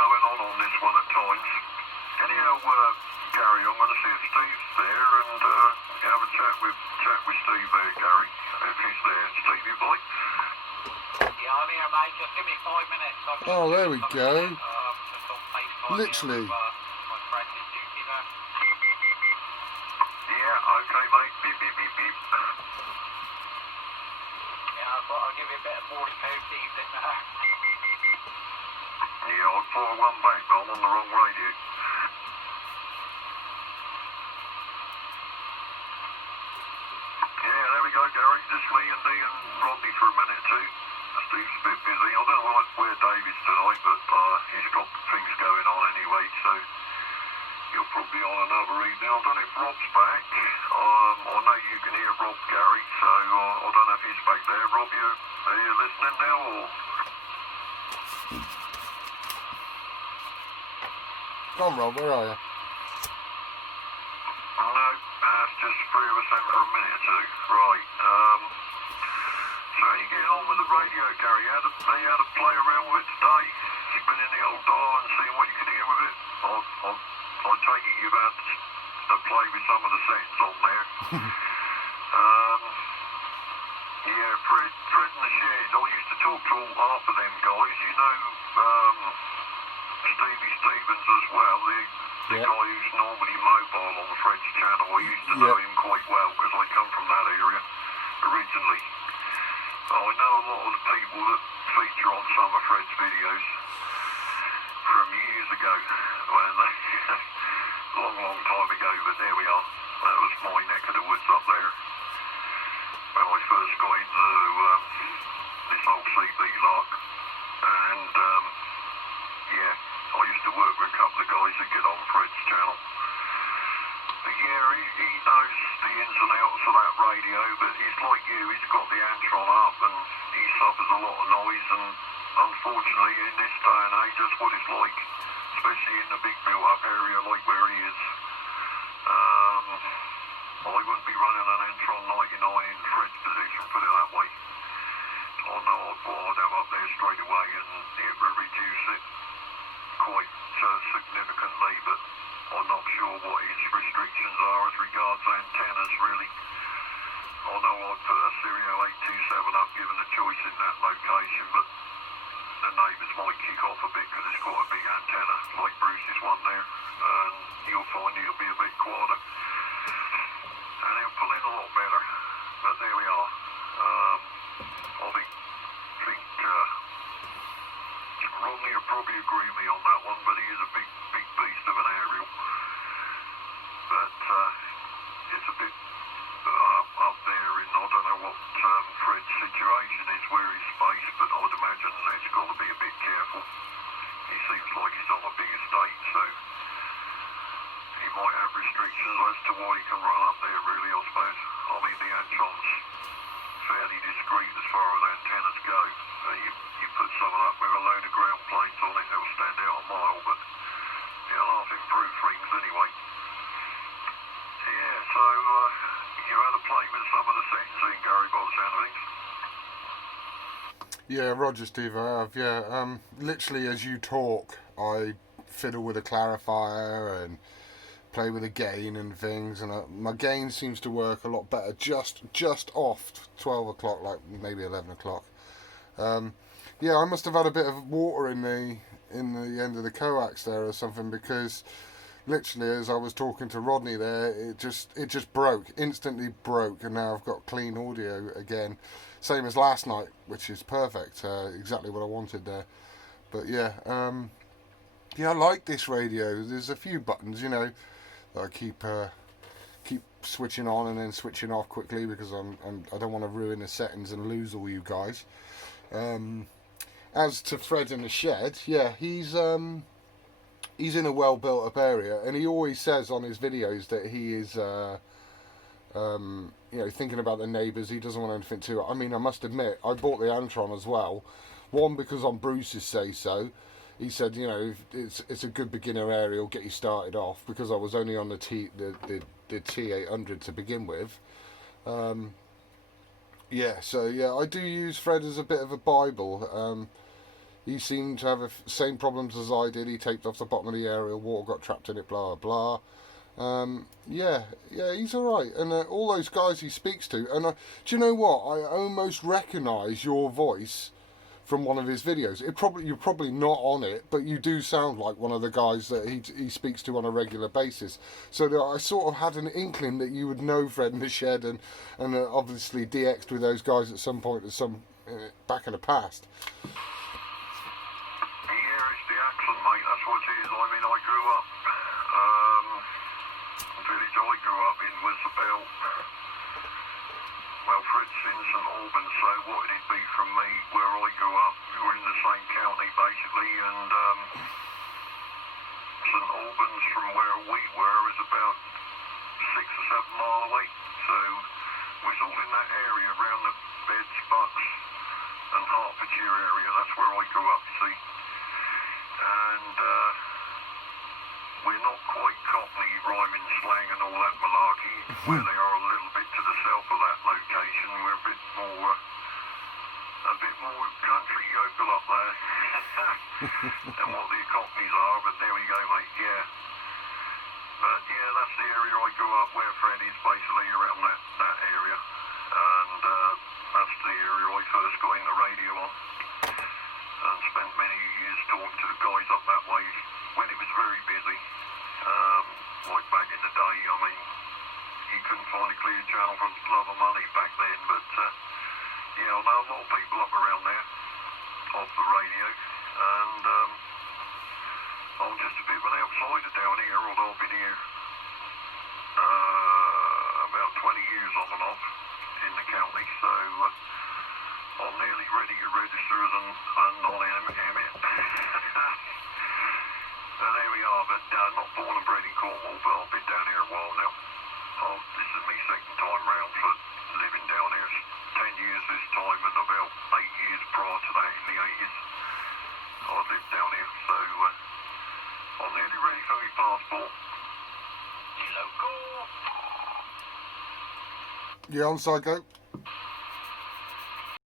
going on this one at times. Anyhow, Gary, I'm going to see if Steve's there and have a chat with Steve there, Gary, if he's there. Stevie boy. Yeah, I'm here, mate. Just give me 5 minutes. Oh, there we go. Literally. My friend is duty there. Yeah, okay, mate. Beep, beep, beep, beep. Yeah, I thought I'd give you a bit of morning food evening there. Yeah, I'll fire one back, but I'm on the wrong radio. Yeah, there we go, Gary. Just Lee and Dee and Rodney for a minute too. Steve's a bit busy. I don't know where Dave is tonight, but he's got things going on anyway, so he'll probably be on another evening. I don't know if Rob's back. I know you can hear Rob, Gary, so I don't know if he's back there. Rob, are you listening now, or...? Come on, Rob, where are you? No, it's just 3 of us in for a minute or two. Right, so how you getting on with the radio, Gary? How to play around with it today? You've been in the old dial and seeing what you can hear with it? I take it you've had to play with some of the settings on there. Yeah, Fred and the Shares, I used to talk to all half of them guys. You know, Stevie Stevens as well, the guy who's normally mobile on the Fred's channel. I used to know him quite well because I come from that area originally. I know a lot of the people that feature on some of Fred's videos from years ago, when long time ago, but there we are. That was my neck of the woods up there when I first got into this whole CB lark. And yeah, I used to work with a couple of guys that get on Fred's channel. But yeah, he knows the ins and outs of that radio, but he's like you, he's got the Antron up and he suffers a lot of noise, and unfortunately in this day and age that's what it's like, especially in a big built up area like where he is. I wouldn't be running an Antron 99 in Fred's position, put it that way. I know I'd have up there straight away and it would reduce it quite significantly, but I'm not sure what his restrictions are as regards antennas really. I know I'd put a Stereo 827 up given a choice in that location, but the neighbours might kick off a bit because it's quite a big antenna, like Bruce's one there, and you'll find it'll be a bit quieter. And it'll pull in a lot better, but there we are. I think Rodney will probably agree with me on that one, but he is a big beast of an aerial. But it's a bit up there in, I don't know what Fred's situation is, where he's based, but I'd imagine he's got to be a bit careful. He seems like he's on a big estate, so he might have restrictions as to what he can run up there really, I suppose. I mean, the Antron's fairly discreet as far as antennas go. You put someone up with a load of ground plates on it, they'll stand out a mile, but they'll half improve things anyway. Yeah, so you had to play with some of the settings in, Gary, by the sound of things. Yeah, Roger, Steve, I have, yeah. Literally, as you talk, I fiddle with a clarifier and play with a gain and things, and my gain seems to work a lot better just off 12 o'clock, like maybe 11 o'clock. Yeah, I must have had a bit of water in the end of the coax there or something, because literally as I was talking to Rodney there, it just broke, instantly broke, and now I've got clean audio again, same as last night, which is perfect, exactly what I wanted there. But yeah, I like this radio. There's a few buttons, you know, that I keep switching on and then switching off quickly, because I don't want to ruin the settings and lose all you guys. As to Fred in the shed, yeah, he's in a well built up area, and he always says on his videos that he is thinking about the neighbours. He doesn't want anything to, I mean, I must admit, I bought the Antron as well, one because on Bruce's say so. He said, you know, it's a good beginner area, will get you started off, because I was only on the T800 to begin with. Yeah, so yeah, I do use Fred as a bit of a Bible. He seemed to have the same problems as I did. He taped off the bottom of the aerial, water got trapped in it, blah blah. Yeah, he's all right. And all those guys he speaks to, and do you know what? I almost recognise your voice from one of his videos. You're probably not on it, but you do sound like one of the guys that he speaks to on a regular basis. So that I sort of had an inkling that you would know Fred in the Shed, and obviously DX'd with those guys at some point, back in the past. Yeah, it's the accent, mate. That's what it is. I mean, I grew up. The village I grew up in was about. Well, Fred's in St Albans, so what would it be from me where I grew up? We were in the same county basically, and St Albans from where we were is about 6 or 7 miles away. So we was all in that area around the Beds, Bucks and Hertfordshire area. That's where I grew up, you see. And we're not quite Cockney rhyming slang and all that malarkey, where they are a little bit to the south of that location. We're a bit more country yokel up there than what the Cockneys are, but there we go, mate, yeah. But yeah, that's the area I grew up where Fred is, basically around that area. And that's the area I first got into radio on. And spent many years talking to the guys up that way when it was very busy. Like back in the day, I mean, you couldn't find a clear channel for love of money back then, but yeah, I know a lot of people up around there off the radio, and I'm just a bit of an outsider down here, although I've been here about 20 years on and off in the county, so I'm nearly ready to register as a non-emit. So there we are, but not born and bred in Cornwall, but I've been down here a while now. This is my second time round for living down here. 10 years this time, and about 8 years prior to that in the 80s. I lived down here, so I'm nearly ready for my passport. Local. Yeah, on Psycho.